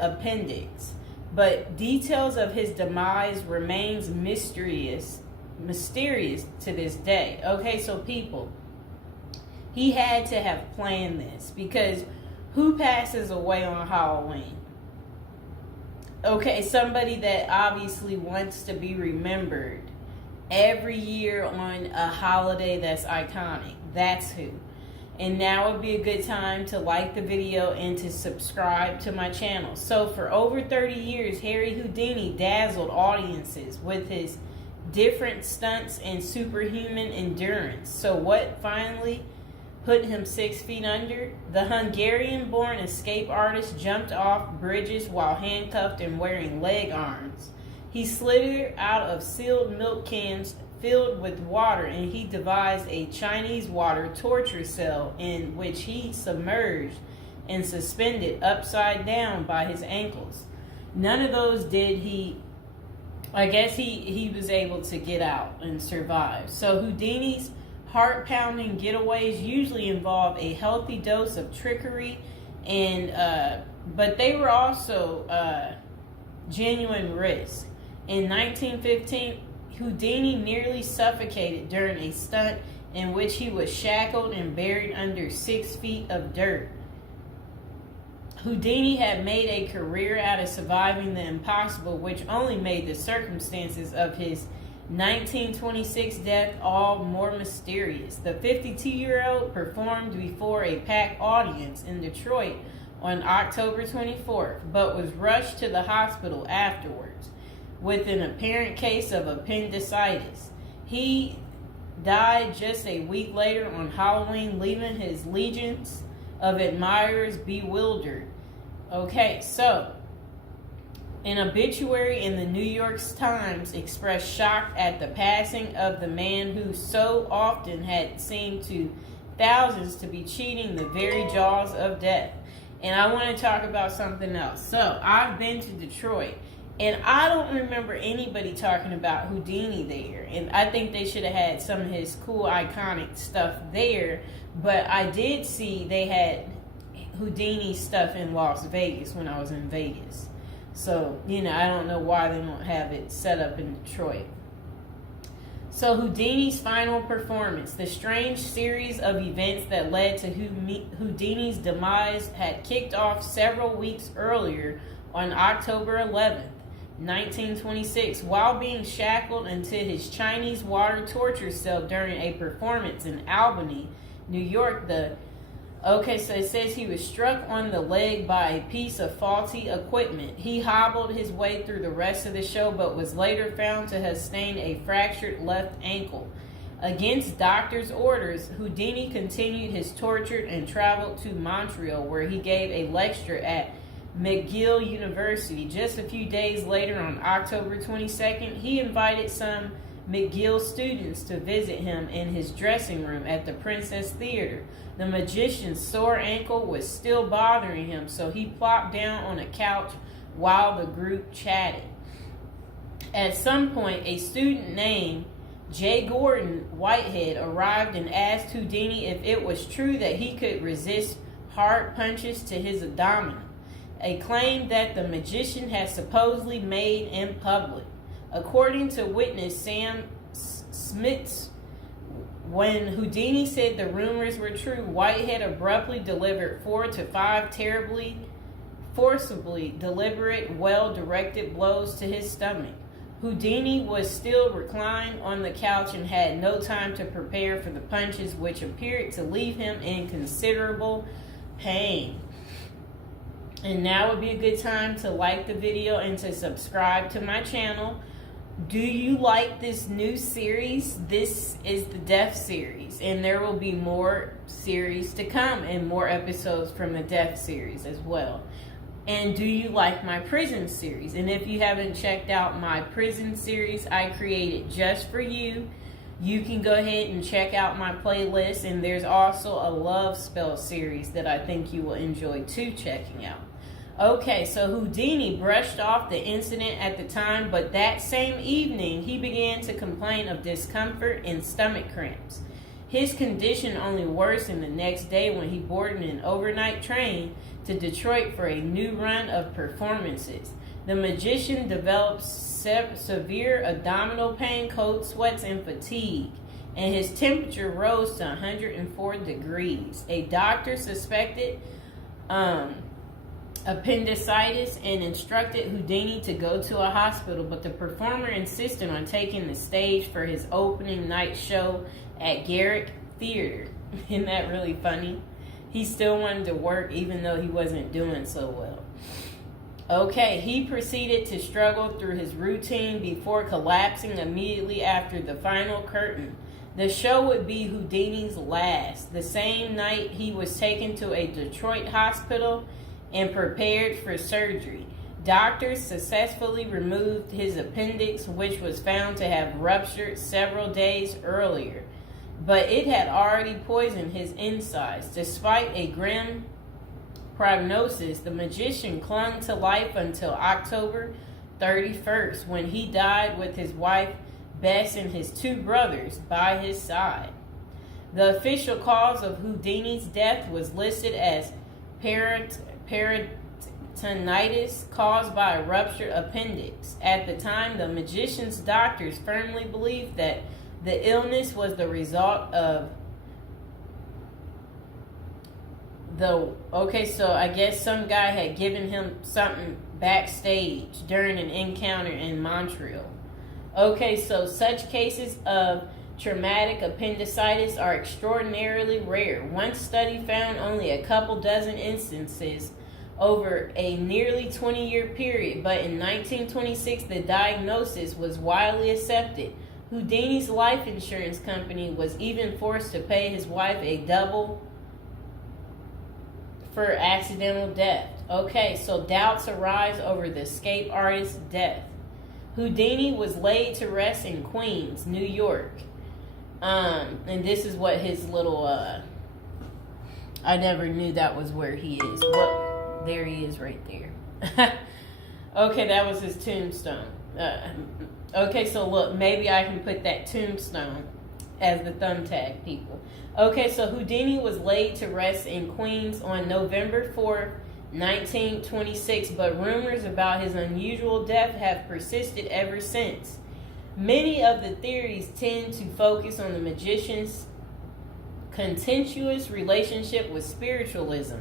appendix, but details of his demise remains mysterious to this day. Okay, so people, he had to have planned this, because who passes away on Halloween? Okay, somebody that obviously wants to be remembered every year on a holiday that's iconic. That's who. And now would be a good time to like the video and to subscribe to my channel. So for over 30 years, Harry Houdini dazzled audiences with his different stunts and superhuman endurance. So what finally put him 6 feet under? The Hungarian-born escape artist jumped off bridges while handcuffed and wearing leg irons. He slithered out of sealed milk cans filled with water, and he devised a Chinese water torture cell in which he submerged and suspended upside down by his ankles. None of those did he. I guess he was able to get out and survive. So Houdini's heart-pounding getaways usually involve a healthy dose of trickery, and but they were also genuine risk. In 1915, Houdini nearly suffocated during a stunt in which he was shackled and buried under 6 feet of dirt. Houdini had made a career out of surviving the impossible, which only made the circumstances of his 1926 death all more mysterious. The 52-year-old performed before a packed audience in Detroit on October 24th, but was rushed to the hospital afterwards with an apparent case of appendicitis. He died just a week later on Halloween, leaving his legions of admirers bewildered. Okay, so an obituary in the New York Times expressed shock at the passing of the man who so often had seemed to thousands to be cheating the very jaws of death. And I want to talk about something else. So I've been to Detroit, and I don't remember anybody talking about Houdini there. And I think they should have had some of his cool, iconic stuff there. But I did see they had Houdini stuff in Las Vegas when I was in Vegas. So, I don't know why they don't have it set up in Detroit. So Houdini's final performance. The strange series of events that led to Houdini's demise had kicked off several weeks earlier on October 11th. 1926, while being shackled into his Chinese water torture cell during a performance in Albany, New York. So it says he was struck on the leg by a piece of faulty equipment. He hobbled his way through the rest of the show, but was later found to have sustained a fractured left ankle. Against doctors' orders, Houdini continued his torture and traveled to Montreal, where he gave a lecture at McGill University. Just a few days later, on October 22nd, he invited some McGill students to visit him in his dressing room at the Princess Theater. The magician's sore ankle was still bothering him, so he plopped down on a couch while the group chatted. At some point, a student named J. Gordon Whitehead arrived and asked Houdini if it was true that he could resist hard punches to his abdomen, a claim that the magician had supposedly made in public. According to witness Sam Smits, when Houdini said the rumors were true, Whitehead abruptly delivered 4 to 5 terribly, forcibly deliberate, well-directed blows to his stomach. Houdini was still reclined on the couch and had no time to prepare for the punches, which appeared to leave him in considerable pain. And now would be a good time to like the video and to subscribe to my channel. Do you like this new series? This is the Death series, and there will be more series to come and more episodes from the Death series as well. And do you like my prison series? And if you haven't checked out my prison series I created just for you, you can go ahead and check out my playlist. And there's also a love spell series that I think you will enjoy too checking out. Okay, so Houdini brushed off the incident at the time, but that same evening he began to complain of discomfort and stomach cramps. His condition only worsened the next day when he boarded an overnight train to Detroit for a new run of performances. The magician developed severe abdominal pain, cold sweats, and fatigue, and his temperature rose to 104 degrees. A doctor suspected appendicitis and instructed Houdini to go to a hospital, but the performer insisted on taking the stage for his opening night show at Garrick Theater. Isn't that really funny? He still wanted to work even though he wasn't doing so well. Okay, he proceeded to struggle through his routine before collapsing immediately after the final curtain. The show would be Houdini's last. The same night, he was taken to a Detroit hospital and prepared for surgery. Doctors successfully removed his appendix, which was found to have ruptured several days earlier, but it had already poisoned his insides. Despite a grim prognosis, the magician clung to life until October 31st, when he died with his wife Bess and his two brothers by his side. The official cause of Houdini's death was listed as peritonitis caused by a ruptured appendix. At the time, the magician's doctors firmly believed that the illness was the result of so I guess some guy had given him something backstage during an encounter in Montreal. Okay, so such cases of traumatic appendicitis are extraordinarily rare. One study found only a couple dozen instances over a nearly 20-year period, but in 1926 the diagnosis was widely accepted. Houdini's life insurance company was even forced to pay his wife a double for accidental death. Okay, so doubts arise over the escape artist's death. Houdini was laid to rest in Queens, New York. And this is what his little, I never knew that was where he is. Well, there he is right there. Okay, that was his tombstone. Okay, so look, maybe I can put that tombstone as the thumbtack, people. Okay, so Houdini was laid to rest in Queens on November 4th, 1926, but rumors about his unusual death have persisted ever since. Many of the theories tend to focus on the magician's contentious relationship with spiritualism,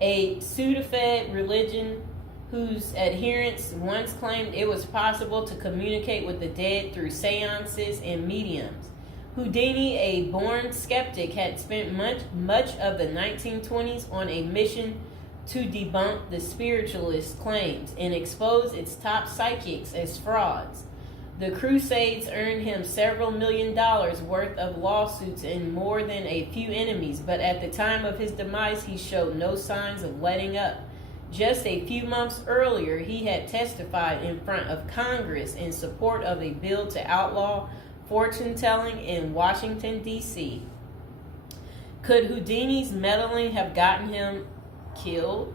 a pseudo-fed religion whose adherents once claimed it was possible to communicate with the dead through seances and mediums. Houdini, a born skeptic, had spent much of the 1920s on a mission to debunk the spiritualist claims and expose its top psychics as frauds. The crusades earned him several $1 million worth of lawsuits and more than a few enemies, but at the time of his demise, he showed no signs of letting up. Just a few months earlier, he had testified in front of Congress in support of a bill to outlaw fortune-telling in Washington, D.C. Could Houdini's meddling have gotten him killed?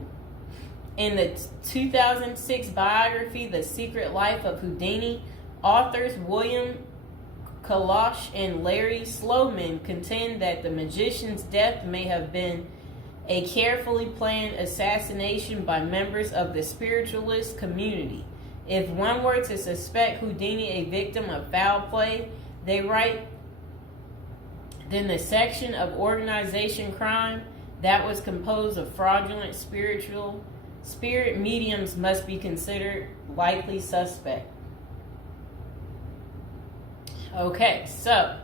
In the 2006 biography, The Secret Life of Houdini, authors William Kalash and Larry Sloman contend that the magician's death may have been a carefully planned assassination by members of the spiritualist community. If one were to suspect Houdini a victim of foul play, they write, then the section of organization crime that was composed of fraudulent spirit mediums must be considered likely suspect. Okay, so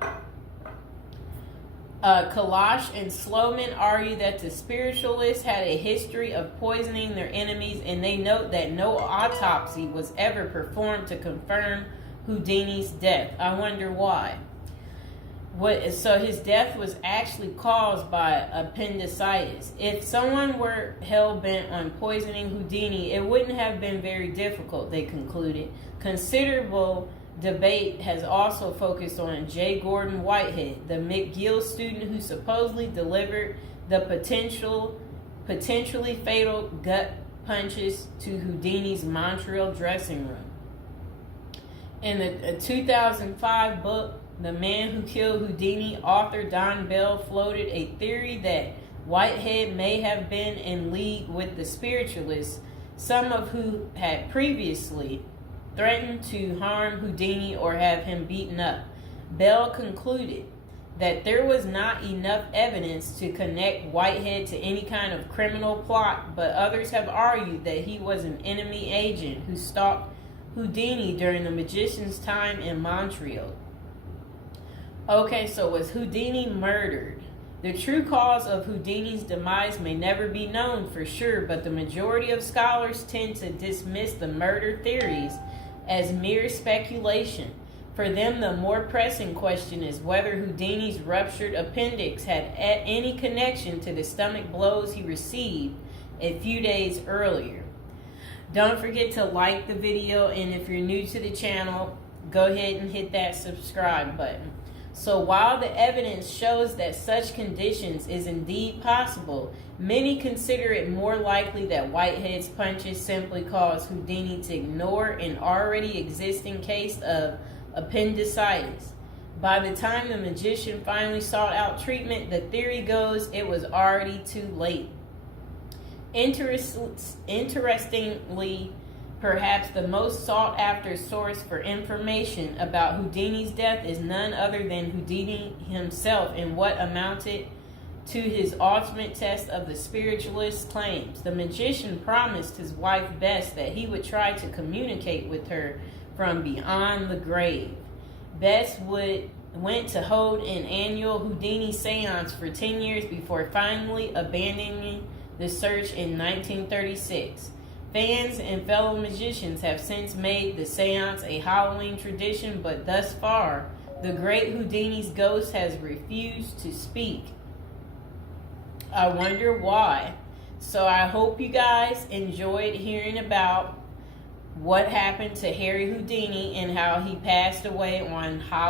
Kalash and Sloman argue that the spiritualists had a history of poisoning their enemies, and they note that no autopsy was ever performed to confirm Houdini's death. I wonder why. So his death was actually caused by appendicitis. If someone were hell-bent on poisoning Houdini, it wouldn't have been very difficult, they concluded. Considerable debate has also focused on J. Gordon Whitehead, the McGill student who supposedly delivered the potentially fatal gut punches to Houdini's Montreal dressing room. In the 2005 book, the man who killed Houdini, author Don Bell, floated a theory that Whitehead may have been in league with the spiritualists, some of who had previously threatened to harm Houdini or have him beaten up. Bell concluded that there was not enough evidence to connect Whitehead to any kind of criminal plot, but others have argued that he was an enemy agent who stalked Houdini during the magician's time in Montreal. Okay, so was Houdini murdered? The true cause of Houdini's demise may never be known for sure, but the majority of scholars tend to dismiss the murder theories as mere speculation. For them, the more pressing question is whether Houdini's ruptured appendix had any connection to the stomach blows he received a few days earlier. Don't forget to like the video, and if you're new to the channel, go ahead and hit that subscribe button. So while the evidence shows that such conditions is indeed possible, many consider it more likely that Whitehead's punches simply caused Houdini to ignore an already existing case of appendicitis. By the time the magician finally sought out treatment, the theory goes it was already too late. Interestingly, perhaps the most sought after source for information about Houdini's death is none other than Houdini himself in what amounted to his ultimate test of the spiritualist claims. The magician promised his wife Bess that he would try to communicate with her from beyond the grave. Bess went to hold an annual Houdini seance for 10 years before finally abandoning the search in 1936. Fans and fellow magicians have since made the seance a Halloween tradition, but thus far, the great Houdini's ghost has refused to speak. I wonder why. So I hope you guys enjoyed hearing about what happened to Harry Houdini and how he passed away on Halloween.